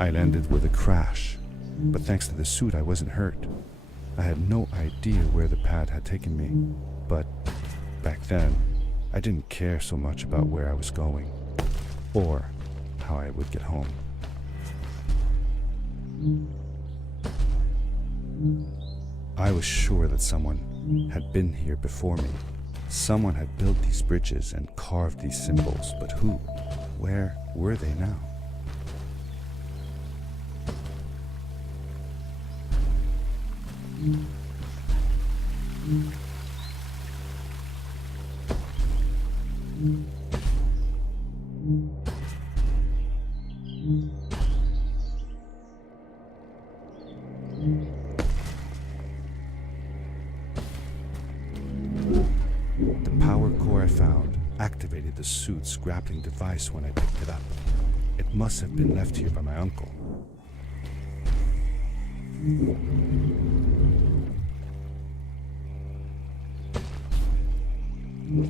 I landed with a crash, but thanks to the suit I wasn't hurt. I had no idea where the pad had taken me, but back then I didn't care so much about where I was going or how I would get home. I was sure that someone had been here before me. Someone had built these bridges and carved these symbols, but who? Where were they now? The power core I found activated the suit's grappling device when I picked it up. It must have been left here by my uncle. The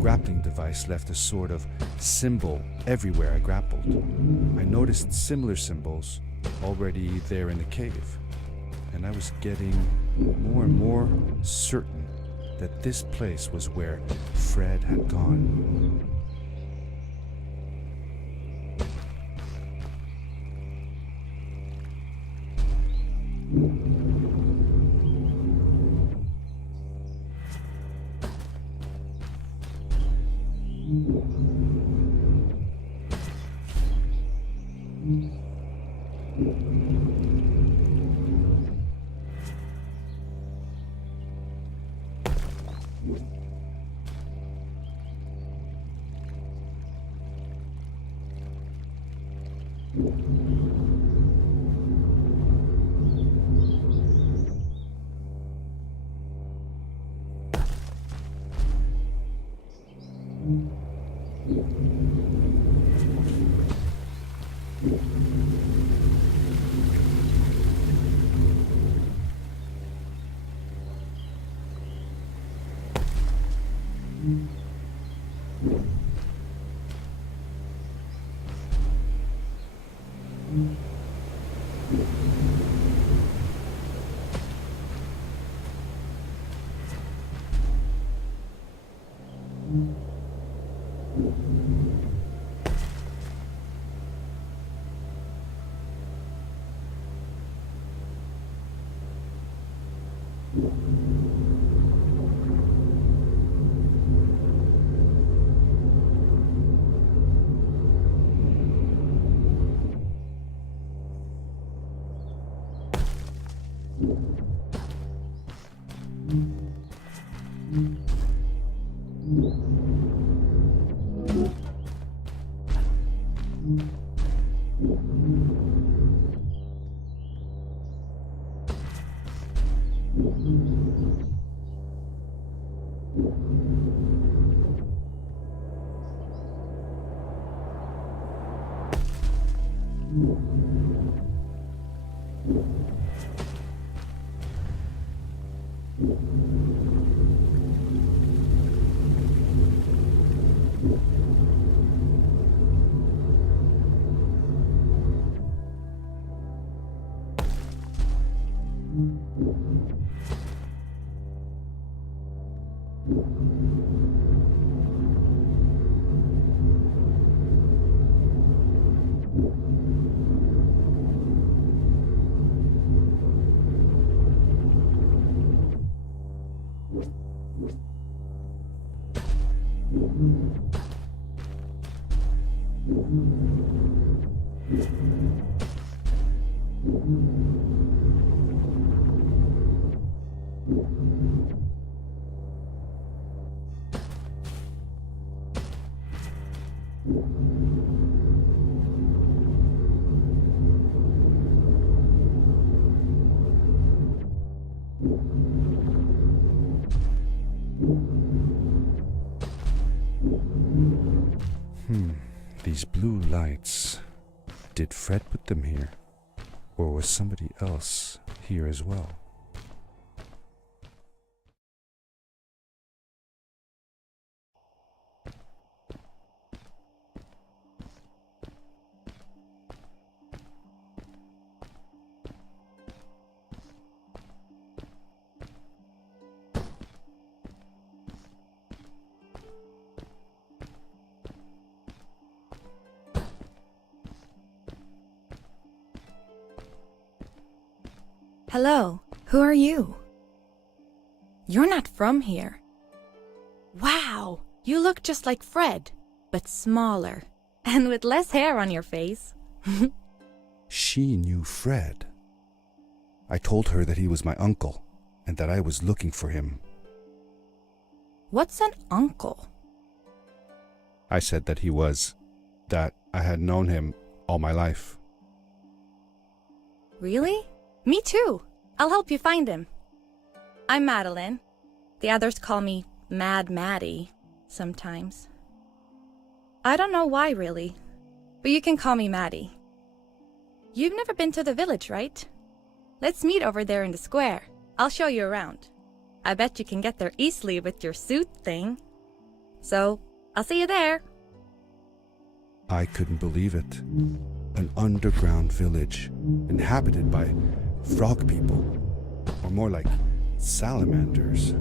grappling device left a sort of symbol everywhere I grappled. I noticed similar symbols already there in the cave, and I was getting more and more certain that this place was where Fred had gone. These blue lights, did Fred put them here? Or was somebody else here as well? Hello, who are you? You're not from here. Wow, you look just like Fred, but smaller, and with less hair on your face. She knew Fred. I told her that he was my uncle, and that I was looking for him. What's an uncle? I said that that I had known him all my life. Really? Me too. I'll help you find him. I'm Madeline. The others call me Mad Maddie sometimes. I don't know why, really, but you can call me Maddie. You've never been to the village, right? Let's meet over there in the square. I'll show you around. I bet you can get there easily with your suit thing. So, I'll see you there. I couldn't believe it. An underground village, inhabited by frog people, or more like salamanders.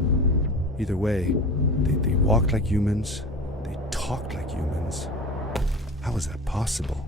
Either way, they walked like humans, they talked like humans. How is that possible?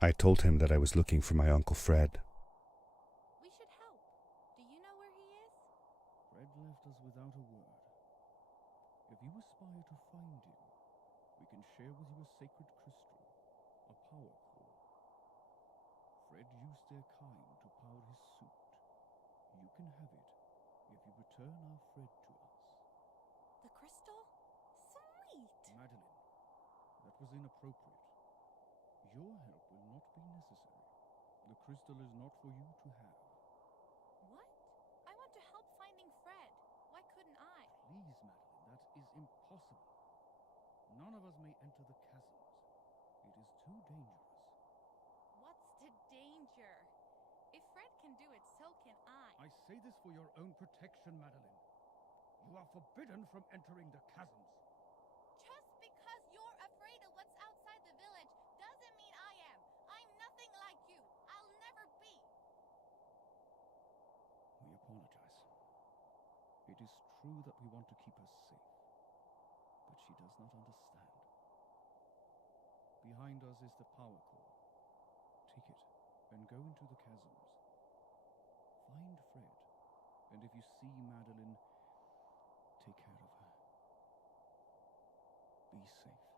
I told him that I was looking for my Uncle Fred. We should help. Do you know where he is? Fred left us without a word. If you aspire to find him, we can share with you a sacred crystal, a power core. Fred used their kind to power his suit. You can have it if you return our Fred to us. The crystal? Sweet! Madeline, that was inappropriate. Your help will not be necessary. The crystal is not for you to have. What? I want to help finding Fred. Why couldn't I? Please, Madeline, that is impossible. None of us may enter the chasms. It is too dangerous. What's the danger? If Fred can do it, so can I. I say this for your own protection, Madeline. You are forbidden from entering the chasms. Just because you're afraid of what's outside the village doesn't mean I am. I'm nothing like you. I'll never be. We apologize. It is true that we want to keep her safe, but she does not understand. Behind us is the power core. Take it and go into the chasms. Find Fred, and if you see Madeline, take care of her. Be safe.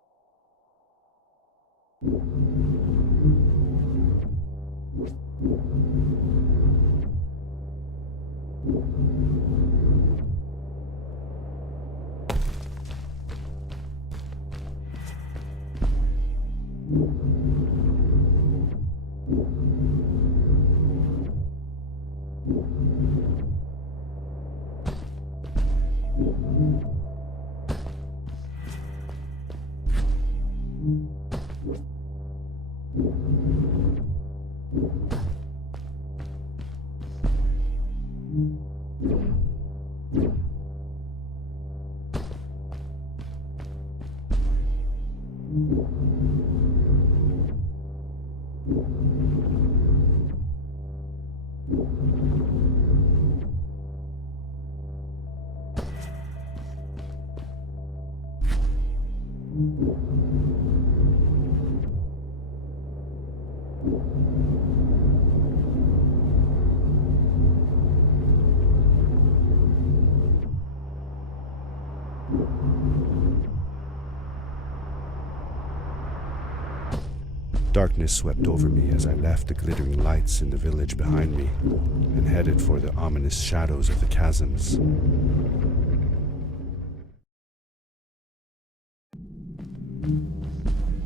Darkness swept over me as I left the glittering lights in the village behind me and headed for the ominous shadows of the chasms.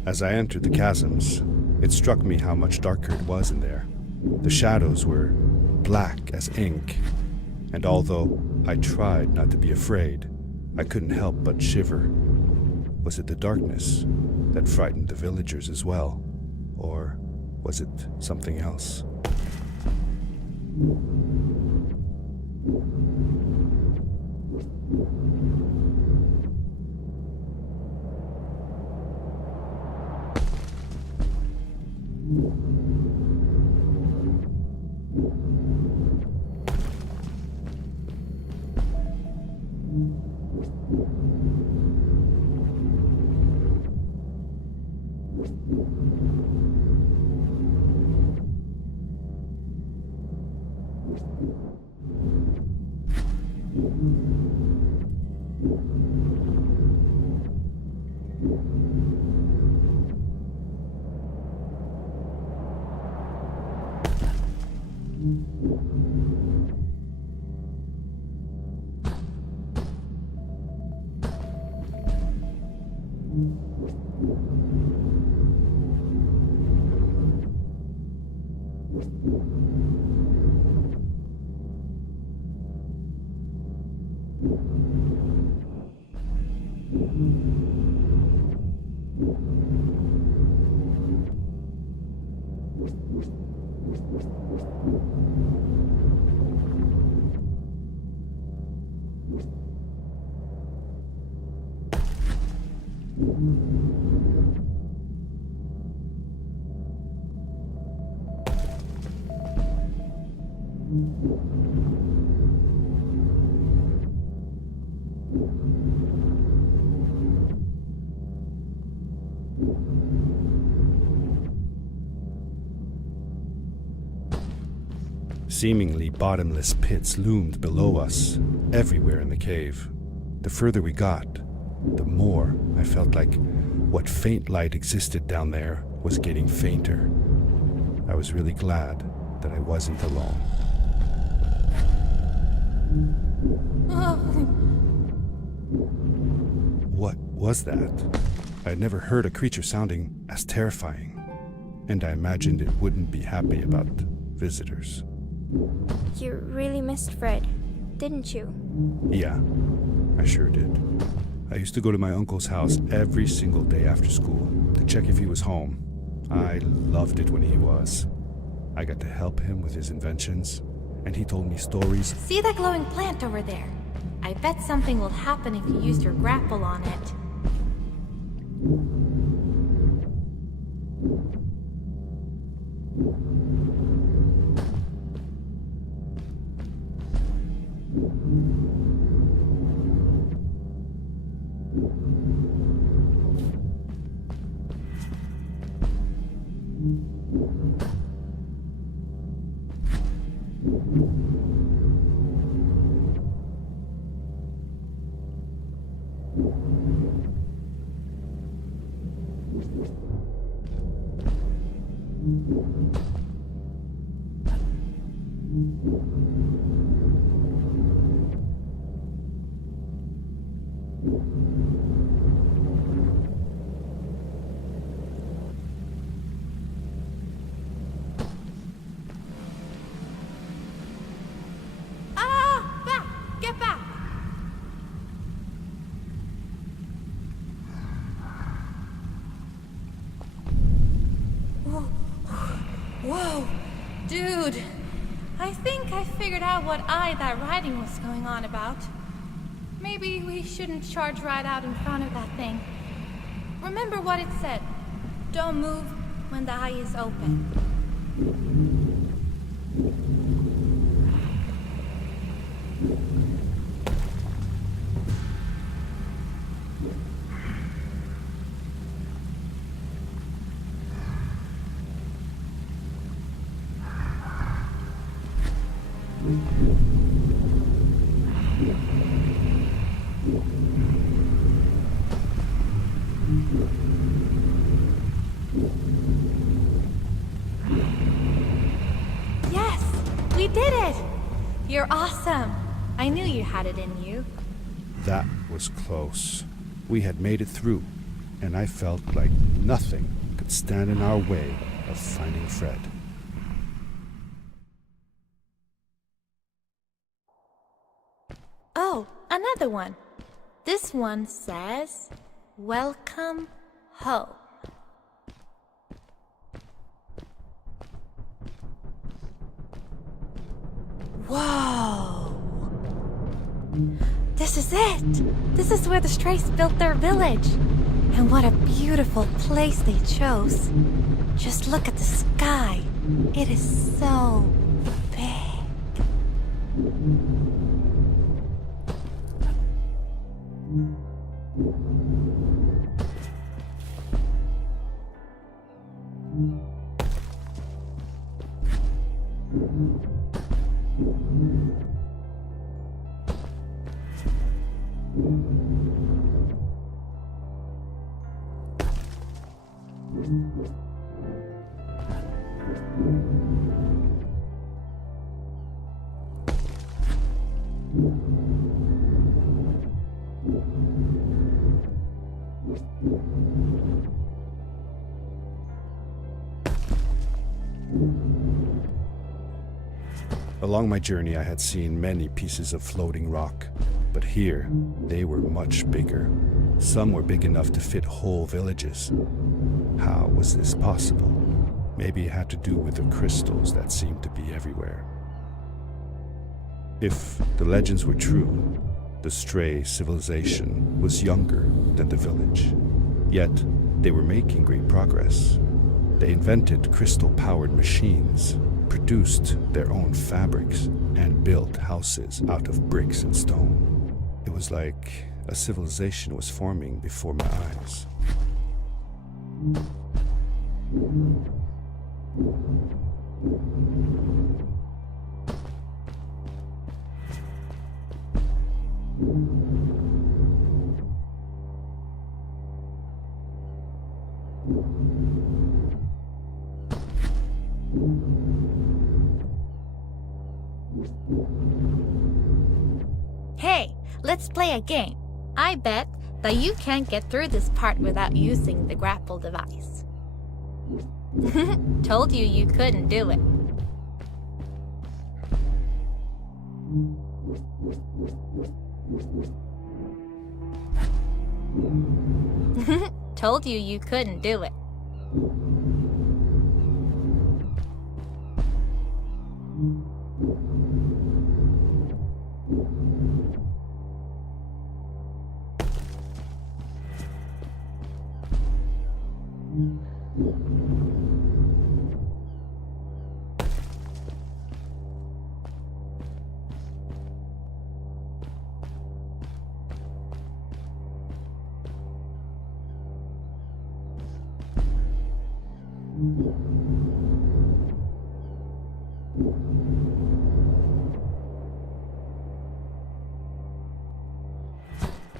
As I entered the chasms, it struck me how much darker it was in there. The shadows were black as ink, and although I tried not to be afraid, I couldn't help but shiver. Was it the darkness that frightened the villagers as well? Or was it something else? Seemingly bottomless pits loomed below us, everywhere in the cave. The further we got, the more I felt like what faint light existed down there was getting fainter. I was really glad that I wasn't alone. What was that? I had never heard a creature sounding as terrifying, and I imagined it wouldn't be happy about visitors. You really missed Fred, didn't you? Yeah, I sure did. I used to go to my uncle's house every single day after school to check if he was home. I loved it when he was. I got to help him with his inventions, and he told me stories. See that glowing plant over there? I bet something will happen if you use your grapple on it. Back! Get back! out what that writing was going on about. Maybe we shouldn't charge right out in front of that thing. Remember what it said. Don't move when the eye is open. Yes, we did it! You're awesome. I knew you had it in you. That was close. We had made it through, and I felt like nothing could stand in our way of finding Fred. Oh, another one. This one says, "Welcome home." Whoa! This is it! This is where the Strays built their village. And what a beautiful place they chose. Just look at the sky. It is so big. Along my journey, I had seen many pieces of floating rock, but here they were much bigger. Some were big enough to fit whole villages. How was this possible? Maybe it had to do with the crystals that seemed to be everywhere. If the legends were true, the Stray civilization was younger than the village. Yet, they were making great progress. They invented crystal-powered machines, produced their own fabrics, and built houses out of bricks and stone. It was like a civilization was forming before my eyes. Hey, let's play a game. I bet that you can't get through this part without using the grapple device. Told you you couldn't do it. Told you you couldn't do it.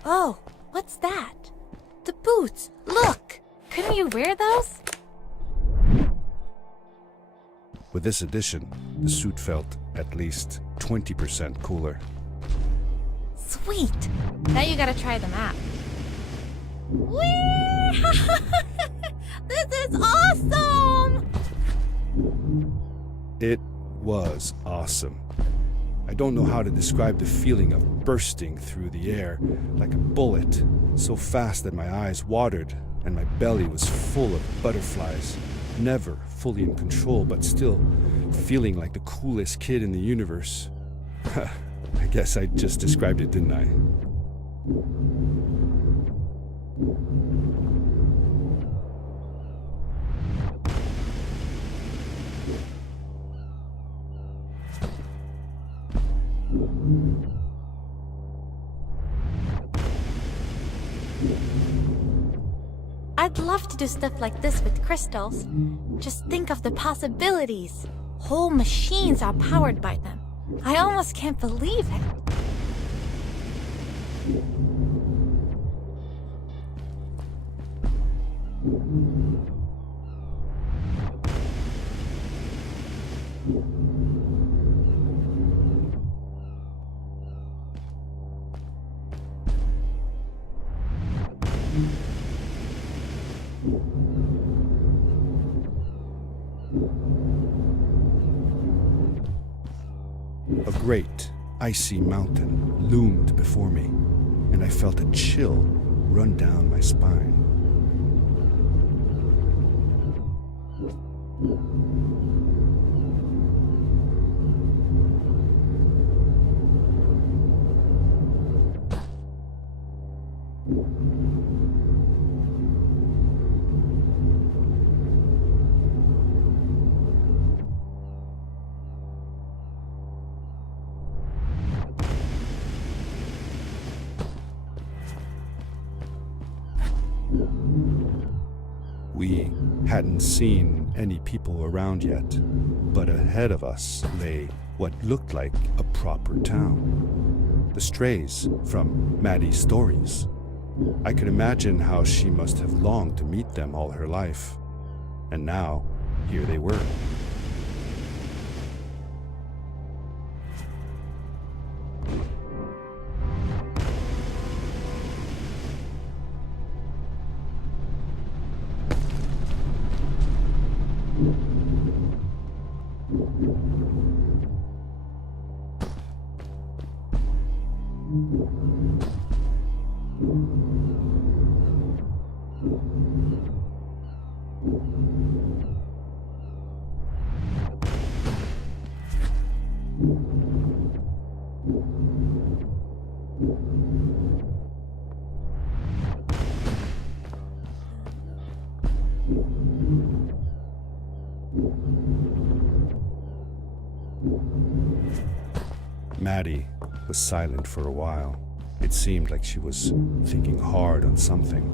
Oh, what's that? The boots! Look! Couldn't you wear those? With this addition, the suit felt at least 20% cooler. Sweet! Now you gotta try them out. Whee! This is awesome! It was awesome. I don't know how to describe the feeling of bursting through the air like a bullet, so fast that my eyes watered and my belly was full of butterflies. Never fully in control, but still feeling like the coolest kid in the universe. I guess I just described it, didn't I? I'd love to do stuff like this with crystals. Just think of the possibilities. Whole machines are powered by them. I almost can't believe it. A great, icy mountain loomed before me, and I felt a chill run down my spine. We hadn't seen any people around yet, but ahead of us lay what looked like a proper town. The strays from Maddie's stories. I could imagine how she must have longed to meet them all her life. And now, here they were. Maddie was silent for a while. It seemed like she was thinking hard on something.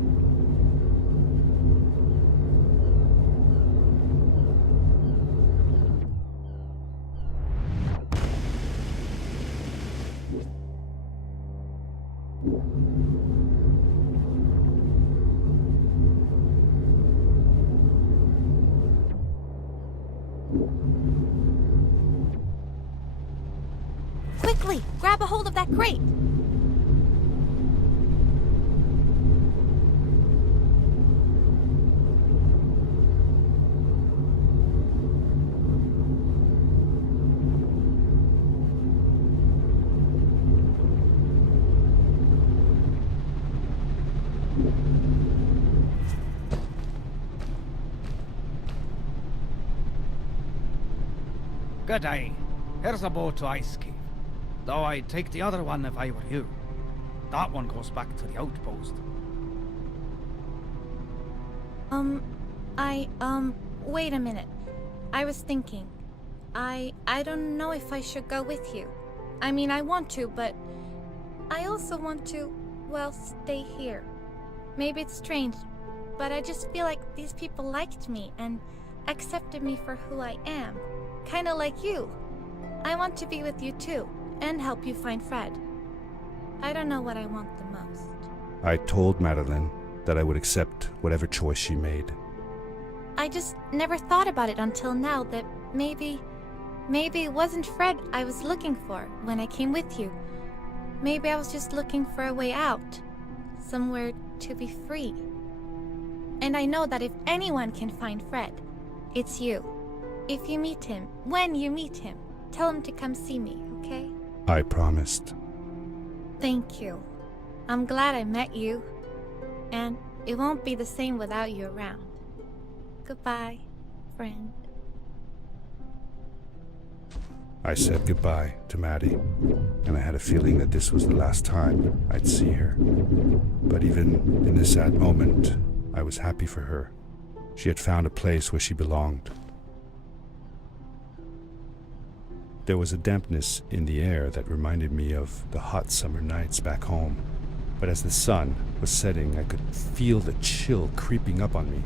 Quickly, grab a hold of that crate. Good day. Here's a boat to Ice Cave. Though I'd take the other one if I were you. That one goes back to the outpost. Wait a minute. I was thinking. I don't know if I should go with you. I mean, I want to, but I also want to, well, stay here. Maybe it's strange, but I just feel like these people liked me and accepted me for who I am. Kinda like you. I want to be with you too, and help you find Fred. I don't know what I want the most. I told Madeline that I would accept whatever choice she made. I just never thought about it until now that maybe it wasn't Fred I was looking for when I came with you. Maybe I was just looking for a way out. Somewhere to be free. And I know that if anyone can find Fred, it's you. If you meet him, when you meet him, tell him to come see me, okay? I promised. Thank you. I'm glad I met you. And it won't be the same without you around. Goodbye, friend. I said goodbye to Maddie, and I had a feeling that this was the last time I'd see her. But even in this sad moment, I was happy for her. She had found a place where she belonged. There was a dampness in the air that reminded me of the hot summer nights back home. But as the sun was setting, I could feel the chill creeping up on me,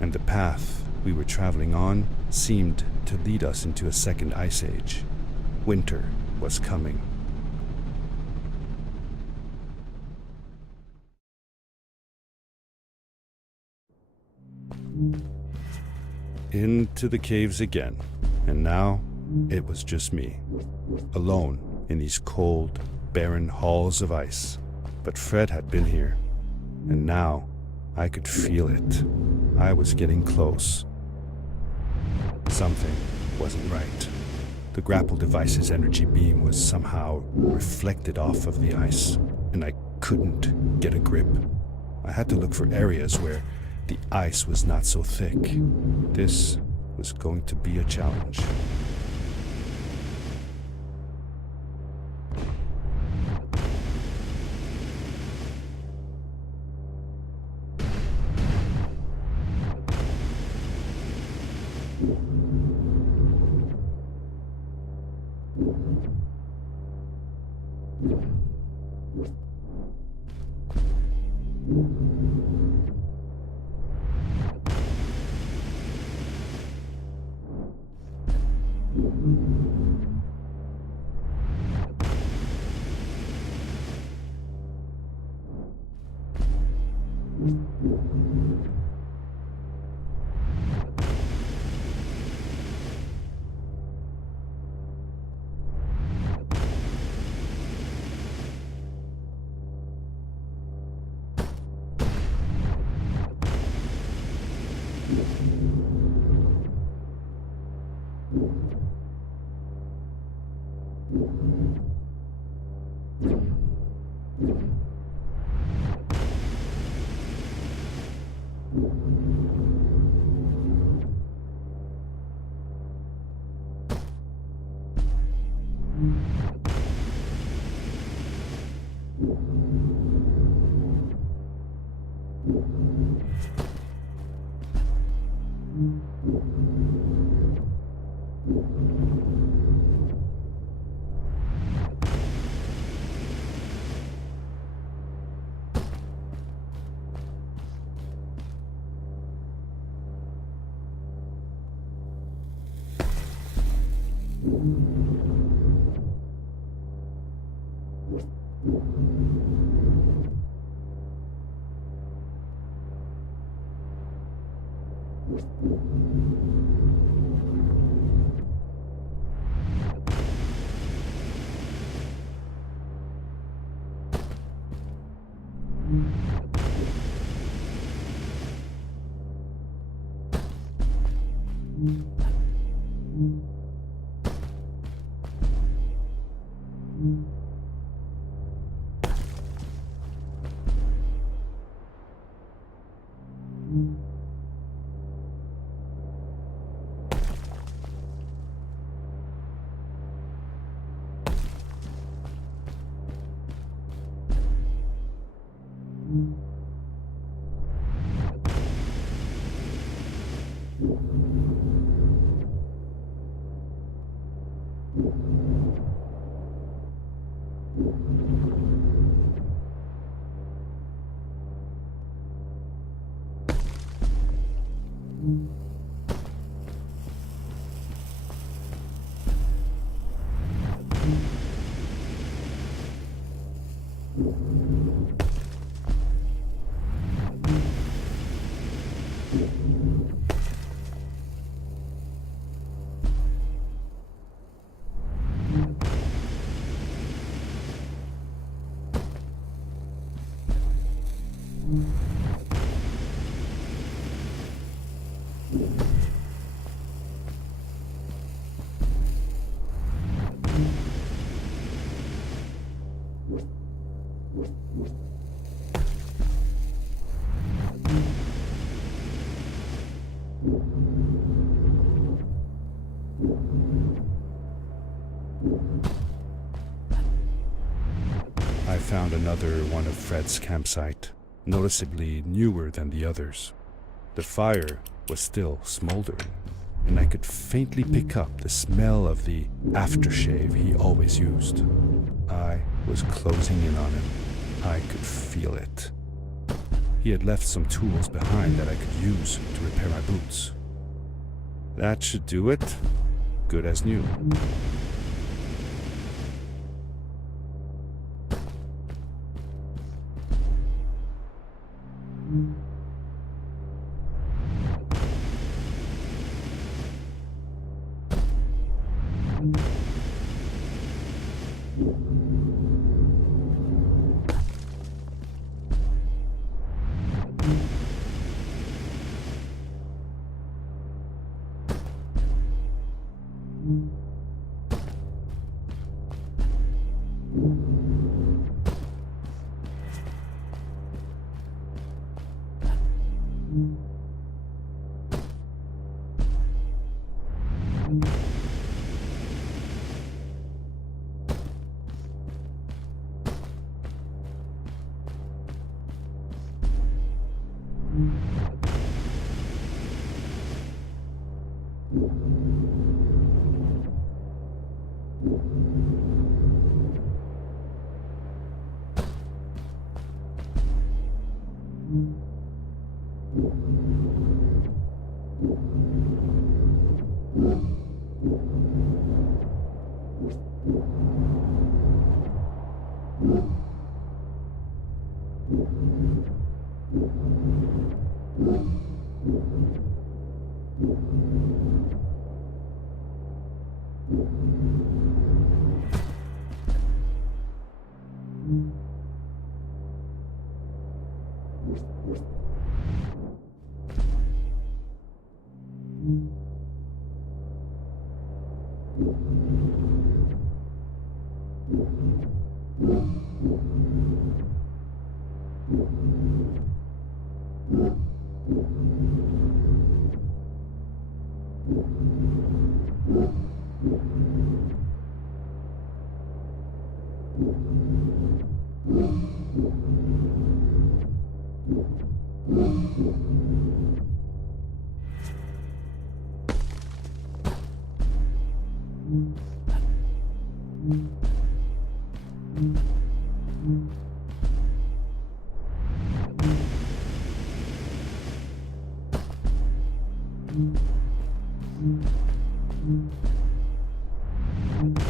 and the path we were traveling on seemed to lead us into a second ice age. Winter was coming. Into the caves again, and now it was just me, alone in these cold, barren halls of ice. But Fred had been here, and now I could feel it. I was getting close. Something wasn't right. The grapple device's energy beam was somehow reflected off of the ice, and I couldn't get a grip. I had to look for areas where the ice was not so thick. This was going to be a challenge. I found another one of Fred's campsite, noticeably newer than the others. The fire was still smoldering, and I could faintly pick up the smell of the aftershave he always used. I was closing in on him. I could feel it. He had left some tools behind that I could use to repair my boots. That should do it. Good as new.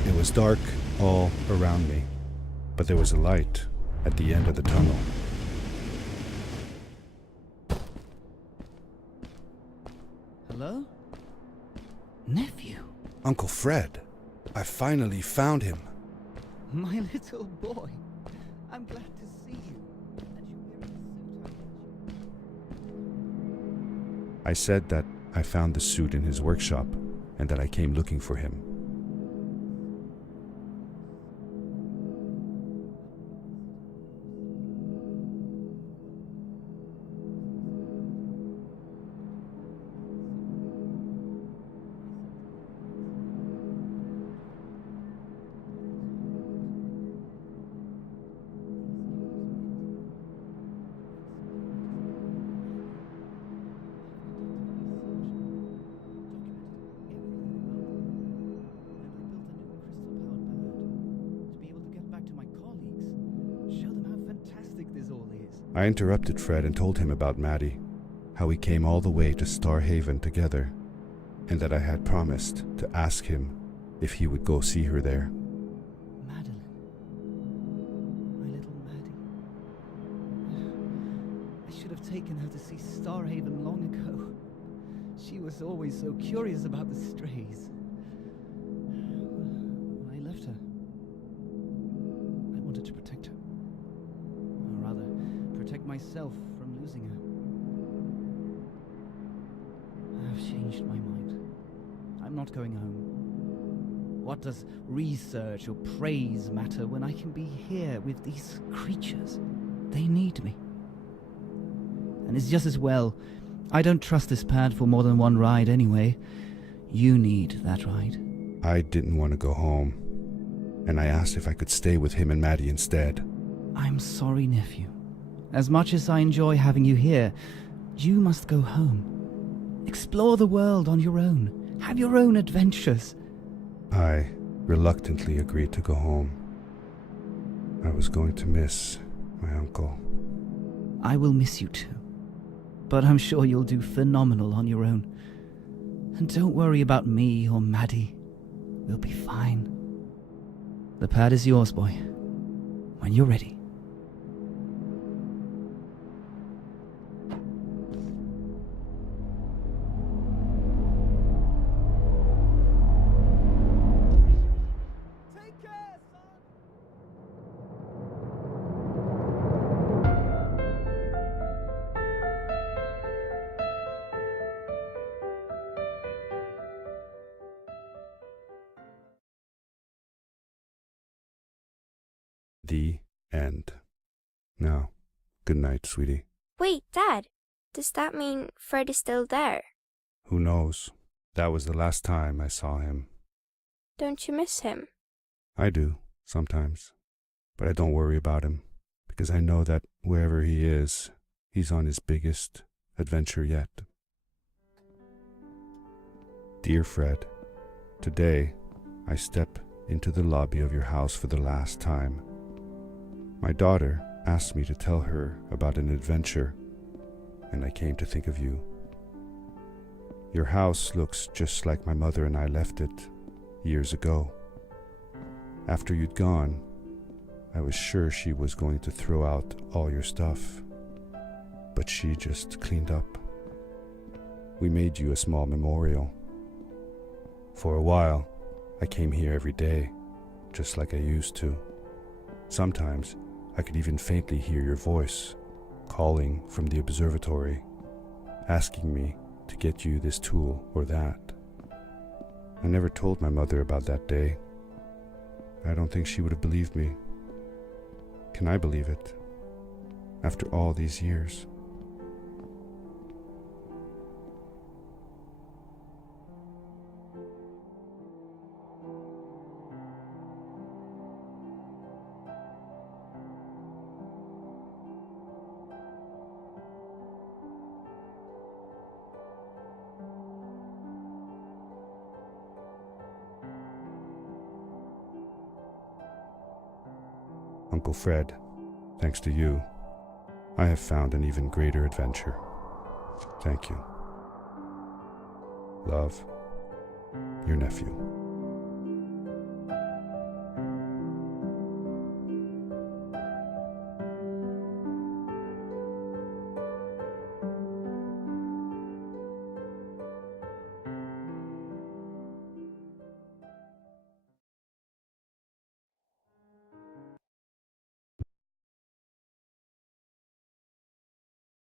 It was dark all around me, but there was a light at the end of the tunnel. Hello? Nephew? Uncle Fred, I finally found him. My little boy. I'm glad to see you. And you're wearing the suit I I said that I found the suit in his workshop and that I came looking for him. I interrupted Fred and told him about Maddie, how we came all the way to Starhaven together, and that I had promised to ask him if he would go see her there. Madeline. My little Maddie. I should have taken her to see Starhaven long ago. She was always so curious about the strays. When I left her, I wanted to protect her. Or rather, protect myself from losing her. I have changed my mind. I'm not going home. What does research or praise matter when I can be here with these creatures? They need me. And it's just as well. I don't trust this pad for more than one ride anyway. You need that ride. I didn't want to go home, and I asked if I could stay with him and Maddie instead. I'm sorry, nephew. As much as I enjoy having you here, you must go home. Explore the world on your own. Have your own adventures. I reluctantly agreed to go home. I was going to miss my uncle. I will miss you too. But I'm sure you'll do phenomenal on your own. And don't worry about me or Maddie. We'll be fine. The pad is yours, boy. When you're ready. The end. Now, good night, sweetie. Wait, Dad. Does that mean Fred is still there? Who knows? That was the last time I saw him. Don't you miss him? I do, sometimes. But I don't worry about him, because I know that wherever he is, he's on his biggest adventure yet. Dear Fred, today I step into the lobby of your house for the last time. My daughter asked me to tell her about an adventure, and I came to think of you. Your house looks just like my mother and I left it years ago. After you'd gone, I was sure she was going to throw out all your stuff, but she just cleaned up. We made you a small memorial. For a while, I came here every day, just like I used to. Sometimes, I could even faintly hear your voice, calling from the observatory, asking me to get you this tool or that. I never told my mother about that day. I don't think she would have believed me. Can I believe it? After all these years? Uncle Fred, thanks to you, I have found an even greater adventure. Thank you. Love, your nephew.